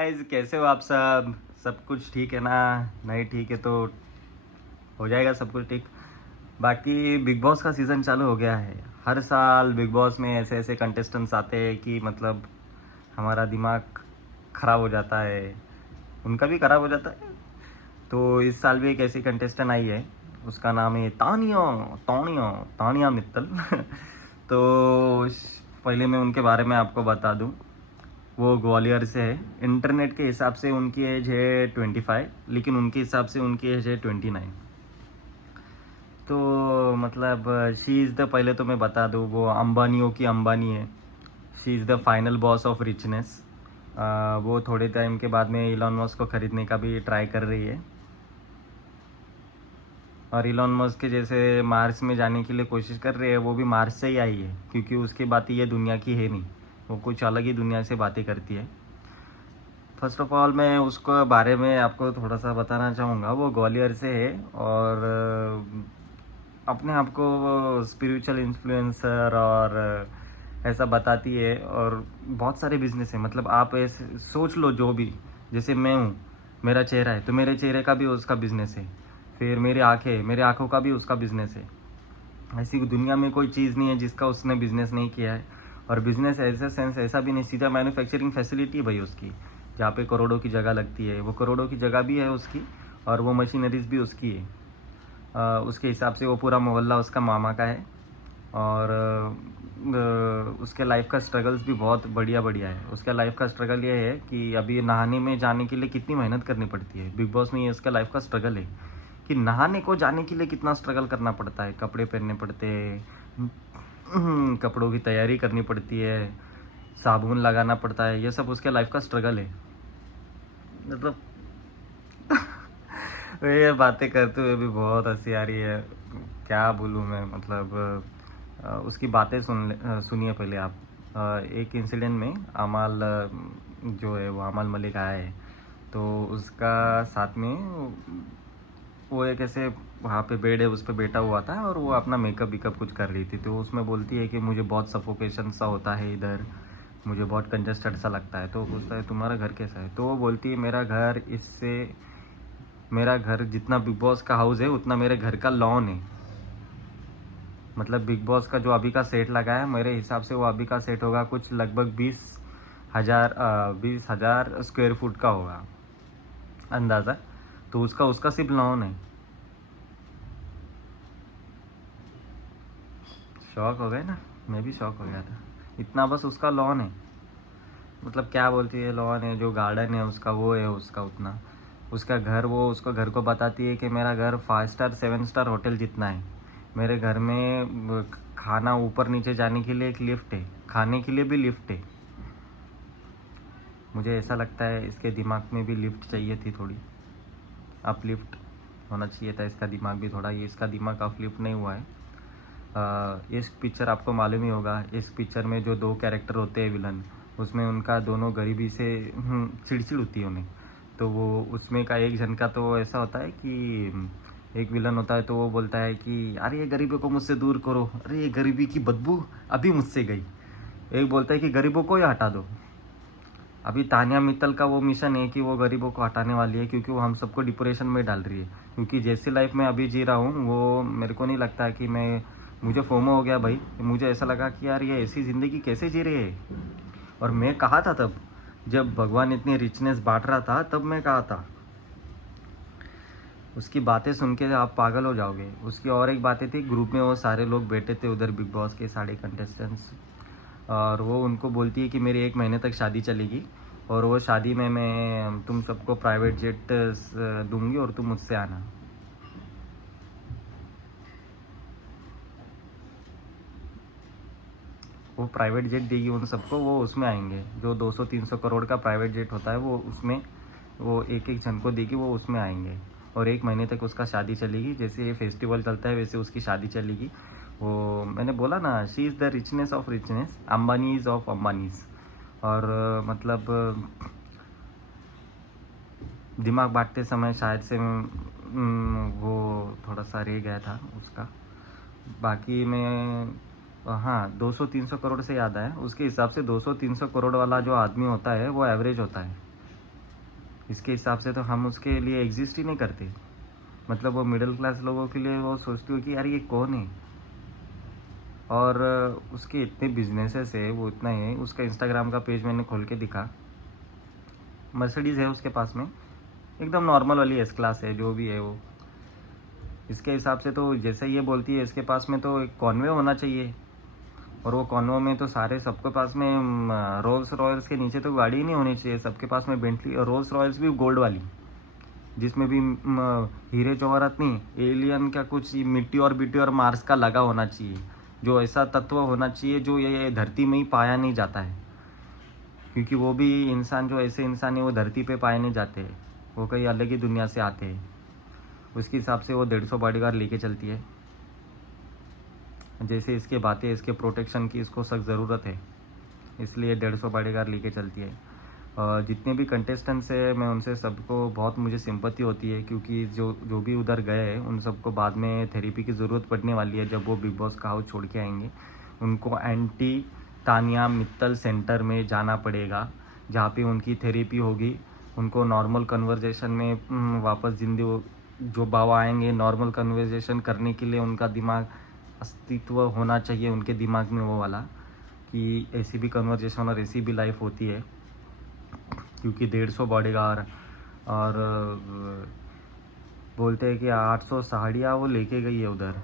Guys कैसे हो आप सब कुछ ठीक है ना? नहीं ठीक है तो हो जाएगा सब कुछ ठीक। बाकी बिग बॉस का सीज़न चालू हो गया है। हर साल बिग बॉस में ऐसे ऐसे कंटेस्टेंट्स आते हैं कि मतलब हमारा दिमाग ख़राब हो जाता है, उनका भी ख़राब हो जाता है। तो इस साल भी एक ऐसी कंटेस्टेंट आई है, उसका नाम है तानिया तानिया तानिया मित्तल। तो पहले मैं उनके बारे में आपको बता दूं। वो ग्वालियर से है। इंटरनेट के हिसाब से उनकी एज है 25, लेकिन उनके हिसाब से उनकी एज है 29। तो मतलब शी इज़ द, पहले तो मैं बता दूँ, वो अंबानियों की अंबानी है। She is the final boss of richness. वो थोड़े टाइम के बाद में इलॉन मस्क को ख़रीदने का भी ट्राई कर रही है। और इलॉन मस्क के जैसे मार्स में जाने के लिए कोशिश कर रही है, वो भी मार्स से ही आई है, क्योंकि उसकी बातें ये दुनिया की है नहीं, वो कुछ अलग ही दुनिया से बातें करती है। फर्स्ट ऑफ ऑल मैं उसको बारे में आपको थोड़ा सा बताना चाहूँगा। वो ग्वालियर से है और अपने आप को स्पिरिचुअल इन्फ्लुएंसर और ऐसा बताती है। और बहुत सारे बिजनेस है, मतलब आप ऐसे सोच लो, जो भी, जैसे मैं हूँ, मेरा चेहरा है तो मेरे चेहरे का भी उसका बिजनेस है। फिर मेरी आँखें, मेरे आँखों का भी उसका बिजनेस है। ऐसी दुनिया में कोई चीज़ नहीं है जिसका उसने बिजनेस नहीं किया है। और बिजनेस ऐसा सेंस ऐसा भी नहीं, सीधा मैन्युफैक्चरिंग फैसिलिटी है भाई उसकी, जहाँ पे करोड़ों की जगह लगती है, वो करोड़ों की जगह भी है उसकी, और वो मशीनरीज भी उसकी है। उसके हिसाब से वो पूरा मोहल्ला उसका मामा का है। और उसके लाइफ का स्ट्रगल्स भी बहुत बढ़िया बढ़िया है। उसका लाइफ का स्ट्रगल ये है कि अभी नहाने में जाने के लिए कितनी मेहनत करनी पड़ती है। बिग बॉस में ये उसका लाइफ का स्ट्रगल है कि नहाने को जाने के लिए कितना स्ट्रगल करना पड़ता है। कपड़े पहनने पड़ते हैं, कपड़ों की तैयारी करनी पड़ती है, साबुन लगाना पड़ता है, ये सब उसके लाइफ का स्ट्रगल है। मतलब ये बातें करते हुए भी बहुत हंसी आ रही है, क्या बोलूँ मैं। मतलब उसकी बातें सुनिए पहले आप। एक इंसिडेंट में अमाल जो है, वो अमाल मलिक आया है, तो उसका साथ में वो एक ऐसे वहाँ पे बेड है, उस पर बैठा हुआ था और वो अपना मेकअप वेकअप कुछ कर रही थी। तो उसमें बोलती है कि मुझे बहुत सफोकेशन सा होता है इधर, मुझे बहुत कंजस्टेड सा लगता है। तो पूछता है तुम्हारा घर कैसा है? तो वो बोलती है मेरा घर जितना बिग बॉस का हाउस है उतना मेरे घर का लॉन है। मतलब बिग बॉस का जो अभी का सेट लगा है, मेरे हिसाब से वो अभी का सेट होगा कुछ लगभग 20,000 स्क्वायर फुट का होगा अंदाज़ा। तो उसका उसका सिर्फ लॉन है। शॉक हो गए ना? मैं भी शॉक हो गया था। इतना बस उसका लॉन है। मतलब क्या बोलती है, लॉन है, जो गार्डन है उसका, वो है उसका उतना। उसका घर, वो उसको घर को बताती है कि मेरा घर 5 स्टार 7 स्टार होटल जितना है। मेरे घर में खाना ऊपर नीचे जाने के लिए एक लिफ्ट है, खाने के लिए भी लिफ्ट है। मुझे ऐसा लगता है इसके दिमाग में भी लिफ्ट चाहिए थी थोड़ी, अपलिफ्ट होना चाहिए था इसका दिमाग भी थोड़ा। ये इसका दिमाग अपलिफ्ट नहीं हुआ है। इस पिक्चर आपको मालूम ही होगा, इस पिक्चर में जो 2 कैरेक्टर होते हैं विलन, उसमें उनका दोनों गरीबी से चिड़चिड़ होती है उन्हें। तो वो उसमें का एक जन का तो ऐसा होता है कि एक विलन होता है, तो वो बोलता है कि अरे ये गरीबी को मुझसे दूर करो, अरे ये गरीबी की बदबू अभी मुझसे गई। एक बोलता है कि गरीबों को ही हटा दो। अभी तानिया मित्तल का वो मिशन है कि वो गरीबों को हटाने वाली है, क्योंकि वो हम सबको डिप्रेशन में डाल रही है। क्योंकि जैसी लाइफ में अभी जी रहा हूँ, वो मेरे को नहीं लगता कि मुझे फोमो हो गया भाई। मुझे ऐसा लगा कि यार ये ऐसी ज़िंदगी कैसे जी रही है। और मैं कहा था तब, जब भगवान इतनी रिचनेस बांट रहा था, तब मैं कहा था। उसकी बातें सुन के आप पागल हो जाओगे। उसकी और एक बातें थी, ग्रुप में वो सारे लोग बैठे थे उधर, बिग बॉस के सारे कंटेस्टेंट्स, और वो उनको बोलती है कि मेरी 1 महीने तक शादी चलेगी, और वो शादी में मैं तुम सबको प्राइवेट जेट दूंगी और तुम मुझसे आना। वो प्राइवेट जेट देगी उन सबको, वो उसमें आएंगे। जो 200-300 करोड़ का प्राइवेट जेट होता है, वो उसमें वो एक एक जन को देगी, वो उसमें आएंगे। और 1 महीने तक उसका शादी चलेगी, जैसे ये फेस्टिवल चलता है वैसे उसकी शादी चलेगी। वो मैंने बोला ना, she is the richness of richness, Ambani is of Ambanis. और मतलब दिमाग बांटते समय शायद से वो थोड़ा सा रह गया था उसका। बाकी मैं, हाँ, 200-300 करोड़ से याद आया, उसके हिसाब से 200-300 करोड़ वाला जो आदमी होता है वो एवरेज होता है। इसके हिसाब से तो हम उसके लिए एग्जिस्ट ही नहीं करते। मतलब वो मिडिल क्लास लोगों के लिए वो सोचती हो कि यार ये कौन है। और उसके इतने बिजनेसेस है, वो इतना है। उसका इंस्टाग्राम का पेज मैंने खोल के दिखा, मर्सिडीज़ है उसके पास में, एकदम नॉर्मल वाली एस क्लास है, जो भी है वो। इसके हिसाब से तो जैसे ये बोलती है, इसके पास में तो एक कॉन्वे होना चाहिए। और वो कॉन्वो में तो सारे सबके पास में रोल्स रॉयल्स के नीचे तो गाड़ी ही नहीं होनी चाहिए। सबके पास में बेंटली और रोल्स रॉयल्स भी गोल्ड वाली, जिसमें भी हीरे जवाहरात नहीं, एलियन का कुछ मिट्टी और बिट्टी और मार्स का लगा होना चाहिए। जो ऐसा तत्व होना चाहिए जो ये धरती में ही पाया नहीं जाता है। क्योंकि वो भी इंसान, जो ऐसे इंसान है वो धरती पे पाए नहीं जाते, वो कहीं अलग ही दुनिया से आते हैं। उसके हिसाब से वो 150 बॉडीगार्ड लेके चलती है। जैसे इसके बातें, इसके प्रोटेक्शन की इसको सख्त ज़रूरत है, इसलिए 150 बॉडीगार्ड लेके चलती है। जितने भी कंटेस्टेंट्स है, मैं उनसे सबको बहुत मुझे सिंपैथी होती है। क्योंकि जो जो भी उधर गए हैं उन सबको बाद में थेरेपी की ज़रूरत पड़ने वाली है। जब वो बिग बॉस का हाउस छोड़ के आएंगे, उनको एंटी तानिया मित्तल सेंटर में जाना पड़ेगा, जहाँ पे उनकी थेरेपी होगी। उनको नॉर्मल कन्वर्जेशन में वापस जिंदगी, जो बाबा आएंगे नॉर्मल कन्वर्जेशन करने के लिए, उनका दिमाग अस्तित्व होना चाहिए उनके दिमाग में, वो वाला कि ऐसी भी कन्वर्जेशन और ऐसी भी लाइफ होती है। क्योंकि 150 बॉडीगार्ड और बोलते हैं कि 800 साड़ियाँ वो लेके गई है उधर।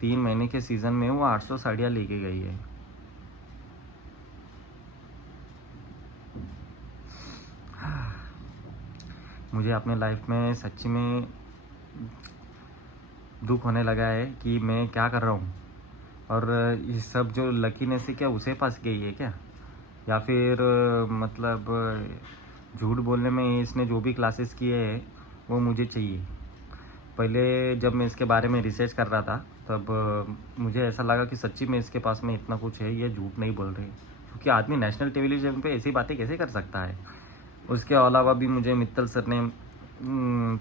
3 महीने के सीज़न में वो 800 साड़ियाँ लेके गई है। मुझे अपने लाइफ में सच्ची में दुख होने लगा है कि मैं क्या कर रहा हूँ। और ये सब जो लकीनेस है, क्या उसे पास गई है क्या? या फिर मतलब झूठ बोलने में इसने जो भी क्लासेस किए हैं वो मुझे चाहिए। पहले जब मैं इसके बारे में रिसर्च कर रहा था, तब मुझे ऐसा लगा कि सच्ची में इसके पास में इतना कुछ है, ये झूठ नहीं बोल रही। क्योंकि आदमी नेशनल टेलीविज़न पे ऐसी बातें कैसे कर सकता है। उसके अलावा भी मुझे मित्तल सर ने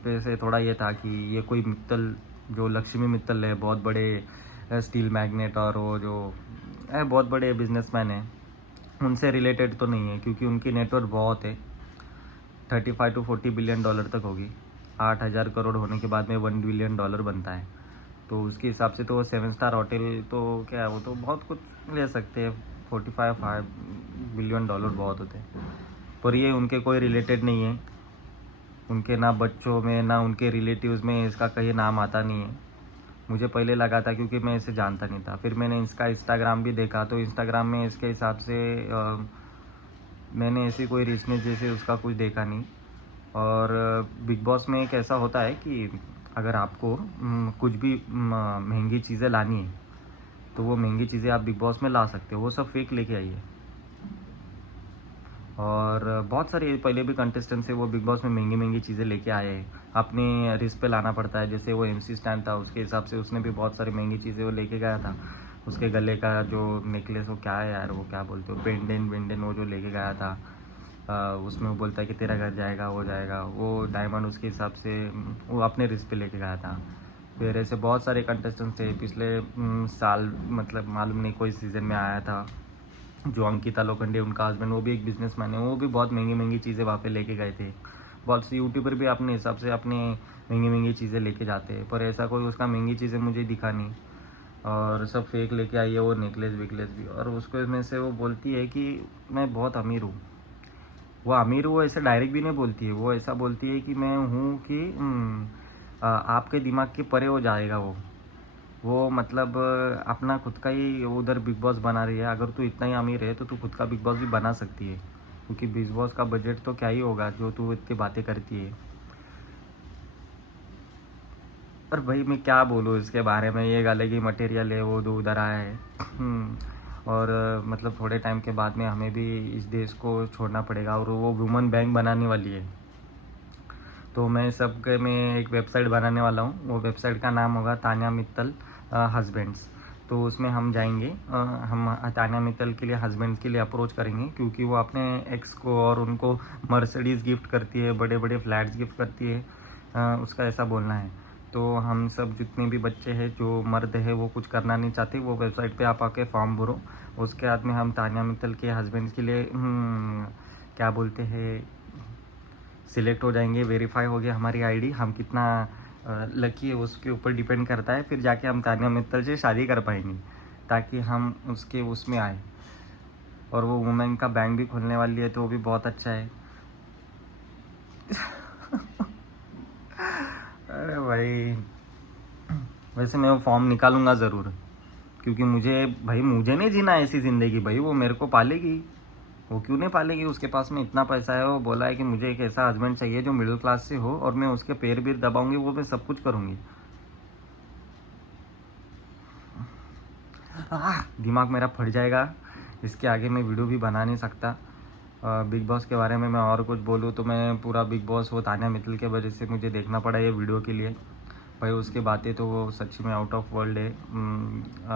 पे से थोड़ा ये था कि ये कोई मित्तल, जो लक्ष्मी मित्तल है, बहुत बड़े स्टील मैग्नेट और वो जो बहुत बड़े बिजनेसमैन हैं, उनसे रिलेटेड तो नहीं है। क्योंकि उनकी नेटवर्थ बहुत है, 35 to 40 बिलियन डॉलर तक होगी। 8,000 करोड़ होने के बाद में $1 बिलियन बनता है। तो उसके हिसाब से तो 7 स्टार होटल तो क्या है, वो तो बहुत कुछ ले सकते हैं। 45 बिलियन डॉलर बहुत होते हैं। पर ये उनके कोई रिलेटेड नहीं है। उनके ना बच्चों में ना उनके रिलेटिव्स में इसका कहीं नाम आता नहीं है। मुझे पहले लगा था, क्योंकि मैं इसे जानता नहीं था। फिर मैंने इसका इंस्टाग्राम भी देखा, तो इंस्टाग्राम में इसके हिसाब से मैंने ऐसी कोई रिचनेस जैसे उसका कुछ देखा नहीं। और बिग बॉस में एक ऐसा होता है कि अगर आपको कुछ भी महंगी चीज़ें लानी है, तो वो महंगी चीज़ें आप बिग बॉस में ला सकते हो। वो सब फेक लेके आइए। और बहुत सारे पहले भी कंटेस्टेंट्स है, वो बिग बॉस में महंगी महंगी चीज़ें लेके आए हैं। अपने रिस्क पे लाना पड़ता है। जैसे वो MC स्टैन था, उसके हिसाब से उसने भी बहुत सारी महंगी चीज़ें वो लेके गया था। उसके गले का जो नेकलेस, वो क्या है यार, वो क्या बोलते हो, पेंडेंट वो जो लेके गया था, उसमें वो बोलता है कि तेरा घर जाएगा, वो जाएगा, वो डायमंड उसके हिसाब से वो अपने रिस्क पे लेके गया था। फिर ऐसे बहुत सारे कंटेस्टेंट्स थे पिछले साल, मतलब मालूम नहीं कोई सीज़न में आया था, जो अंकिता लोखंडे, उनका हस्बैंड, वो भी एक बिजनेसमैन है। वो भी बहुत महंगी महंगी चीज़ें वहाँ पे लेके गए थे। बहुत से यूट्यूबर भी अपने हिसाब से अपने महंगी महंगी चीज़ें लेके जाते हैं, पर ऐसा कोई उसका महंगी चीज़ें मुझे दिखा नहीं। और सब फेक लेके आई है, वो नेकलेस वेकलेस भी। और उसको में से वो बोलती है कि मैं बहुत अमीर हूँ। वो अमीर हूँ ऐसे डायरेक्ट भी नहीं बोलती है। वो ऐसा बोलती है कि मैं हूँ कि आपके दिमाग के परे हो जाएगा वो मतलब अपना खुद का ही उधर बिग बॉस बना रही है। अगर तू इतना ही अमीर है तो तू खुद का बिग बॉस भी बना सकती है। क्योंकि बिग बॉस का बजट तो क्या ही होगा जो तू इतनी बातें करती है। पर भाई मैं क्या बोलूँ इसके बारे में, ये गाले की मटेरियल है, वो दो उधर आया है। और मतलब थोड़े टाइम के बाद में हमें भी इस देश को छोड़ना पड़ेगा, और वो वुमेन बैंक बनाने वाली है। तो मैं सबके मैं एक वेबसाइट बनाने वाला हूँ। वो वेबसाइट का नाम होगा तान्या मित्तल हस्बैंड्स। तो उसमें हम जाएंगे, हम तान्या मित्तल के लिए हस्बैंड्स के लिए अप्रोच करेंगे। क्योंकि वो अपने एक्स को और उनको मर्सिडीज़ गिफ्ट करती है, बड़े बड़े फ्लैट्स गिफ्ट करती है, उसका ऐसा बोलना है। तो हम सब जितने भी बच्चे हैं, जो मर्द है, वो कुछ करना नहीं चाहते, वो वेबसाइट पे आप आके फॉर्म भरो। उसके बाद में हम तान्या मित्तल के हस्बैंड्स के लिए क्या बोलते हैं, सिलेक्ट हो जाएंगे, वेरीफाई हो गया हमारी आईडी, हम कितना लकी है उसके ऊपर डिपेंड करता है, फिर जाके हम तानिया मित्तल से शादी कर पाएंगे, ताकि हम उसके उसमें आए। और वो वुमेन का बैंक भी खोलने वाली है, तो वो भी बहुत अच्छा है। अरे भाई, वैसे मैं वो फॉर्म निकालूंगा ज़रूर, क्योंकि मुझे नहीं जीना ऐसी ज़िंदगी भाई, वो मेरे को पालेगी। वो क्यों नहीं पालेगी, उसके पास में इतना पैसा है। वो बोला है कि मुझे एक ऐसा हस्बैंड चाहिए जो मिडिल क्लास से हो, और मैं उसके पैर भी दबाऊंगी, वो मैं सब कुछ करूंगी। दिमाग मेरा फट जाएगा, इसके आगे मैं वीडियो भी बना नहीं सकता। बिग बॉस के बारे में मैं और कुछ बोलूँ तो मैं पूरा बिग बॉस वो तान्या मित्तल के वजह से मुझे देखना पड़ा ये वीडियो के लिए। भाई उसकी बातें तो वो सच्ची में आउट ऑफ वर्ल्ड है।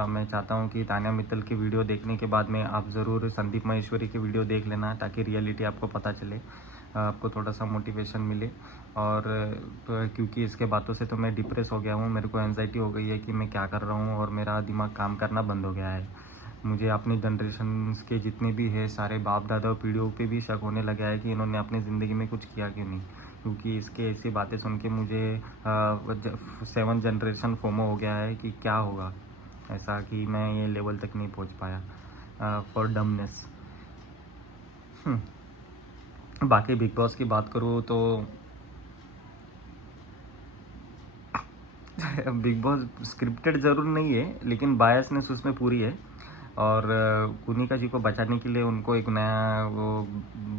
मैं चाहता हूँ कि तान्या मित्तल की वीडियो देखने के बाद में आप ज़रूर संदीप माहेश्वरी की वीडियो देख लेना, ताकि रियलिटी आपको पता चले, आपको थोड़ा सा मोटिवेशन मिले। और क्योंकि इसके बातों से तो मैं डिप्रेस हो गया हूँ, मेरे को एंजाइटी हो गई है कि मैं क्या कर रहा हूँ, और मेरा दिमाग काम करना बंद हो गया है। मुझे अपनी जनरेशन के जितने भी है सारे बाप दादा पीढ़ियों पे भी शक होने लगा है कि इन्होंने अपनी ज़िंदगी में कुछ किया क्यों नहीं। क्योंकि इसके ऐसी बातें सुन के मुझे 7 जनरेशन फोमो हो गया है कि क्या होगा ऐसा कि मैं ये लेवल तक नहीं पहुंच पाया फॉर डमनेस। बाकी बिग बॉस की बात करूँ तो बिग बॉस स्क्रिप्टेड ज़रूर नहीं है, लेकिन बायसनेस उसमें पूरी है। और कुनिका जी को बचाने के लिए उनको एक नया वो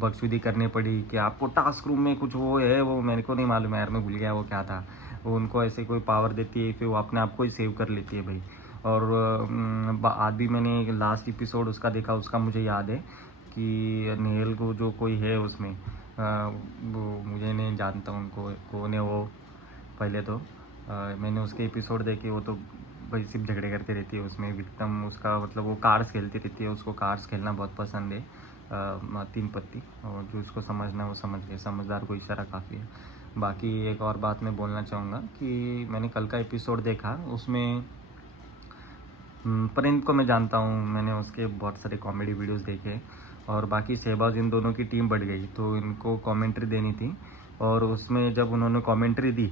बकचोदी करनी पड़ी कि आपको टास्क रूम में कुछ वो है, वो मेरे को नहीं मालूम है यार, मैं भूल गया वो क्या था। वो उनको ऐसे कोई पावर देती है, फिर वो अपने आप को ही सेव कर लेती है भाई। और आज भी मैंने एक लास्ट एपिसोड उसका देखा, उसका मुझे याद है कि नेहल को जो कोई है उसमें, वो मुझे नहीं जानता उनको कौन है वो। पहले तो मैंने उसके एपिसोड देखे, वो तो भाई सिर्फ झगड़े करती रहती है उसमें। विक्टम उसका मतलब वो कार्ड्स खेलती रहती है, उसको कार्ड्स खेलना बहुत पसंद है, 3 पत्ती। और जो उसको समझना है वो समझ गए, समझदार को इशारा काफ़ी है। बाकी एक और बात मैं बोलना चाहूँगा कि मैंने कल का एपिसोड देखा, उसमें परिंद को मैं जानता हूँ, मैंने उसके बहुत सारे कॉमेडी वीडियोस देखे। और बाकी शहबाज, इन दोनों की टीम बढ़ गई तो इनको कमेंट्री देनी थी। और उसमें जब उन्होंने कमेंट्री दी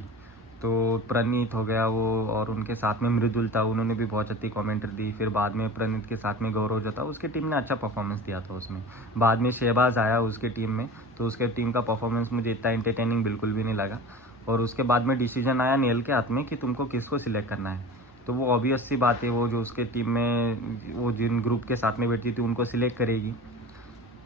तो प्रणीत हो गया वो, और उनके साथ में मृदुल था, उन्होंने भी बहुत अच्छी कमेंट्री दी। फिर बाद में प्रणीत के साथ में गौरव जो था, उसकी टीम ने अच्छा परफॉर्मेंस दिया था उसमें। बाद में शहबाज आया उसके टीम में, तो उसके टीम का परफॉर्मेंस मुझे इतना एंटरटेनिंग बिल्कुल भी नहीं लगा। और उसके बाद में डिसीजन आया नेल के हाथ में कि तुमको किसको सिलेक्ट करना है। तो वो ऑब्वियस सी बात है, वो जो उसके टीम में वो जिन ग्रुप के साथ में बैठती थी उनको सिलेक्ट करेगी।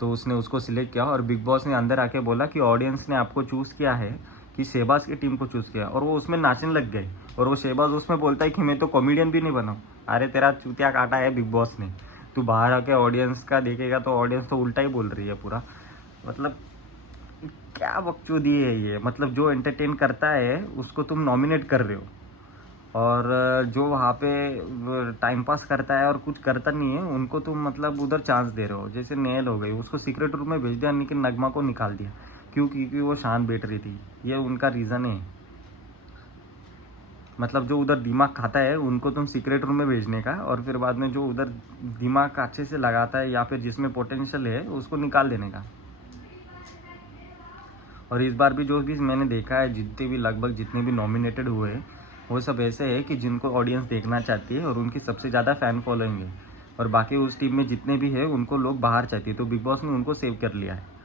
तो उसने उसको सिलेक्ट किया, और बिग बॉस ने अंदर आके बोला कि ऑडियंस ने आपको चूज़ किया है, कि शहबाज की टीम को चूज़ किया। और वो उसमें नाचने लग गए, और वो शहबाज उसमें बोलता है कि मैं तो कॉमेडियन भी नहीं बना। अरे तेरा चूतिया काटा है बिग बॉस ने, तू बाहर आके ऑडियंस का देखेगा तो ऑडियंस तो उल्टा ही बोल रही है पूरा। मतलब क्या बकचोदी है ये, मतलब जो एंटरटेन करता है उसको तुम नॉमिनेट कर रहे हो, और जो वहाँ पे टाइम पास करता है और कुछ करता नहीं है उनको तुम मतलब उधर चांस दे रहे हो। जैसे नेल हो गई, उसको सीक्रेट रूम में भेज दिया, लेकिन नगमा को निकाल दिया। क्यों? क्योंकि वो शांत बैठ रही थी, ये उनका रीज़न है। मतलब जो उधर दिमाग खाता है उनको तुम सीक्रेट रूम में भेजने का, और फिर बाद में जो उधर दिमाग अच्छे से लगाता है या फिर जिसमें पोटेंशियल है उसको निकाल देने का। और इस बार भी जो भी मैंने देखा है, जितने भी लगभग जितने भी नॉमिनेटेड हुए हैं, वो सब ऐसे है कि जिनको ऑडियंस देखना चाहती है और उनकी सबसे ज़्यादा फ़ैन फॉलोइंग है। और बाकी उस टीम में जितने भी है उनको लोग बाहर चाहती है, तो बिग बॉस ने उनको सेव कर लिया है।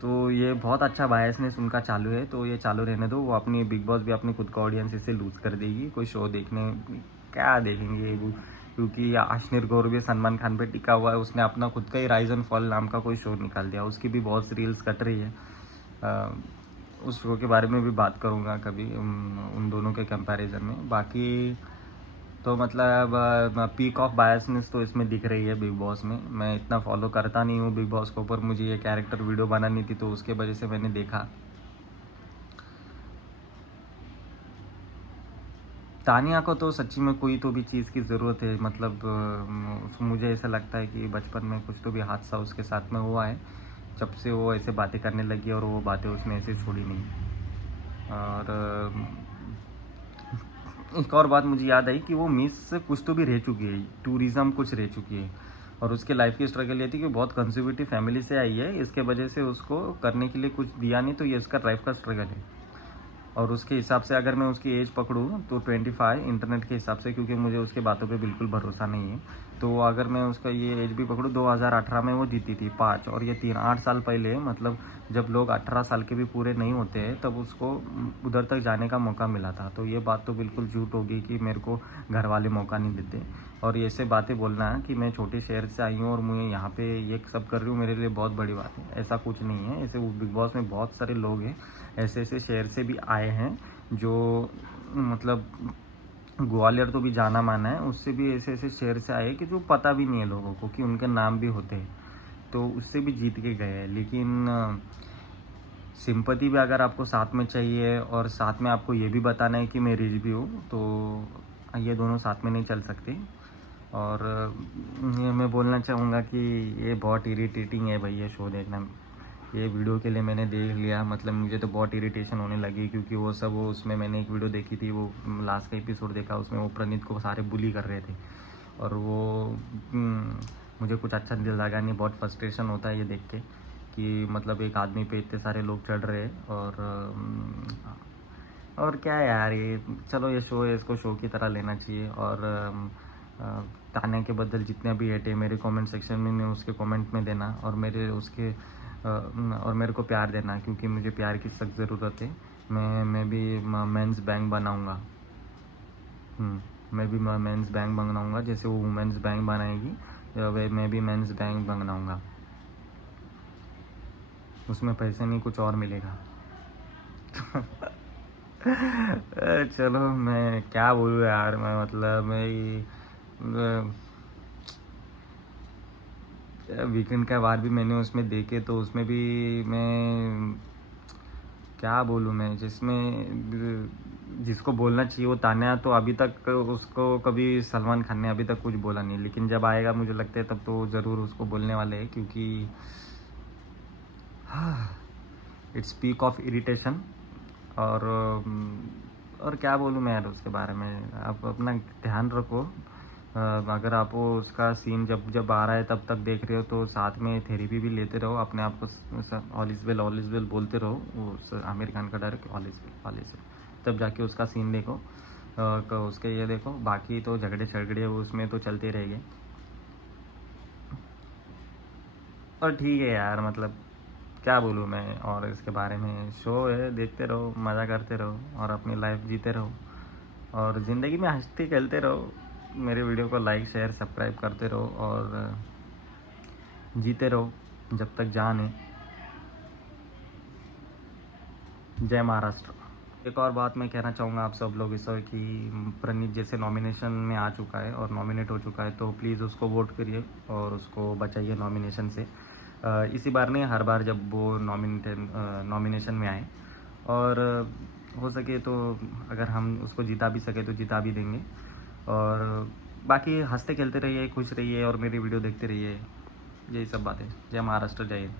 तो ये बहुत अच्छा बायसनेस उनका चालू है, तो ये चालू रहने दो। वो अपनी बिग बॉस भी अपनी खुद का ऑडियंस इससे लूज कर देगी। कोई शो देखने क्या देखेंगे वो, क्योंकि आशनीर गौर भी सलमान खान पे टिका हुआ है, उसने अपना खुद का ही राइज एंड फॉल नाम का कोई शो निकाल दिया, उसकी भी बहुत रील्स कट रही है। उस शो के बारे में भी बात करूँगा कभी, उन दोनों के कंपैरिजन में। बाकी तो मतलब पीक ऑफ बायसनेस तो इसमें दिख रही है बिग बॉस में। मैं इतना फॉलो करता नहीं हूँ बिग बॉस के ऊपर, मुझे ये कैरेक्टर वीडियो बनानी थी तो उसके वजह से मैंने देखा। तानिया को तो सच्ची में कोई तो भी चीज़ की ज़रूरत है, मतलब मुझे ऐसा लगता है कि बचपन में कुछ तो भी हादसा उसके साथ में हुआ है, जब से वो ऐसे बातें करने लगी, और वो बातें उसने ऐसे छोड़ी नहीं। और एक और बात मुझे याद आई कि वो मिस कुछ तो भी रह चुकी है, टूरिज़्म कुछ रह चुकी है। और उसकी लाइफ की स्ट्रगल ये थी कि बहुत कंजर्वेटिव फैमिली से आई है, इसके वजह से उसको करने के लिए कुछ दिया नहीं, तो ये उसका लाइफ का स्ट्रगल है। और उसके हिसाब से अगर मैं उसकी एज पकड़ूँ तो 25 इंटरनेट के हिसाब से, क्योंकि मुझे उसके बातों पे बिल्कुल भरोसा नहीं है। तो अगर मैं उसका ये एज भी पकड़ूँ, 2018 में वो जीती थी 5, और ये 8 साल पहले, मतलब जब लोग 18 साल के भी पूरे नहीं होते हैं तब उसको उधर तक जाने का मौका मिला था। तो ये बात तो बिल्कुल झूठ होगी कि मेरे को घर वाले मौका नहीं देते। और ये ऐसे बातें बोलना कि मैं छोटे शहर से आई हूँ और मुझे यहाँ पे ये सब कर रही हूँ, मेरे लिए बहुत बड़ी बात है, ऐसा कुछ नहीं है। ऐसे बिग बॉस में बहुत सारे लोग हैं ऐसे ऐसे शहर से भी आए हैं जो मतलब ग्वालियर तो भी जाना माना है, उससे भी ऐसे ऐसे शहर से आए कि जो पता भी नहीं है लोगों को कि उनके नाम भी होते हैं, तो उससे भी जीत के गए हैं। लेकिन सिंपैथी भी अगर आपको साथ में चाहिए और साथ में आपको ये भी बताना है कि मैं रिच भी हूँ, तो ये दोनों साथ में नहीं चल सकते। और ये मैं बोलना चाहूँगा कि ये बहुत इरिटेटिंग है भाई, ये शो देखना। ये वीडियो के लिए मैंने देख लिया, मतलब मुझे तो बहुत इरिटेशन होने लगी, क्योंकि वो सब उसमें मैंने एक वीडियो देखी थी, वो लास्ट का एपिसोड देखा, उसमें वो प्रणीत को सारे बुली कर रहे थे। और वो मुझे कुछ अच्छा दिल लगा नहीं, बहुत फ्रस्ट्रेशन होता है ये देख के कि मतलब एक आदमी पे इतने सारे लोग चढ़ रहे हैं। और क्या है यार, ये चलो ये शो है, इसको शो की तरह लेना चाहिए। और तान्या के बदल जितने भी हेट है मेरे कमेंट सेक्शन में उसके कमेंट में देना, और मेरे को प्यार देना, क्योंकि मुझे प्यार की सख्त ज़रूरत है। मैं भी मेंस बैंक बनाऊंगा। मैं भी मेंस बैंक बनाऊंगा, जैसे वो वुमेंस बैंक बनाएगी वे मैं भी मेंस बैंक बनाऊंगा। उसमें पैसे नहीं, कुछ और मिलेगा। चलो मैं क्या बोलूँ यार, मैं मतलब वीकेंड का वार भी मैंने उसमें देखे, तो उसमें भी मैं क्या बोलूँ, मैं जिसको बोलना चाहिए वो तान्या, तो अभी तक उसको कभी सलमान खान ने अभी तक कुछ बोला नहीं, लेकिन जब आएगा मुझे लगता है तब तो ज़रूर उसको बोलने वाले हैं, क्योंकि इट्स पीक ऑफ इरिटेशन। और क्या बोलूँ मैं यार उसके बारे में, आप अपना ध्यान रखो। अगर आप वो उसका सीन जब जब आ रहा है तब तक देख रहे हो, तो साथ में थेरेपी भी लेते रहो, अपने आप को ऑल इज़ वेल बोलते रहो, वो आमिर खान का डायरेक्ट ऑल इज़ वेल, तब जाके उसका सीन देखो। उसके ये देखो, बाकी तो झगड़े उसमें तो चलते रहेंगे। और ठीक है यार, मतलब क्या बोलूँ मैं, और इसके बारे में शो है, देखते रहो, मज़ा करते रहो और अपनी लाइफ जीते रहो, और ज़िंदगी में हंसते खेलते रहो। मेरे वीडियो को लाइक शेयर सब्सक्राइब करते रहो और जीते रहो जब तक जान है। जय महाराष्ट्र। एक और बात मैं कहना चाहूँगा आप सब लोग इससे कि प्रणीत जैसे नॉमिनेशन में आ चुका है और नॉमिनेट हो चुका है, तो प्लीज़ उसको वोट करिए और उसको बचाइए नॉमिनेशन से। इसी बार नहीं, हर बार जब वो नॉमिनेशन में आए, और हो सके तो अगर हम उसको जिता भी सके तो जिता भी देंगे। और बाकी हंसते खेलते रहिए, खुश रहिए और मेरी वीडियो देखते रहिए। यही सब बातें। जय महाराष्ट्र, जय हिंद।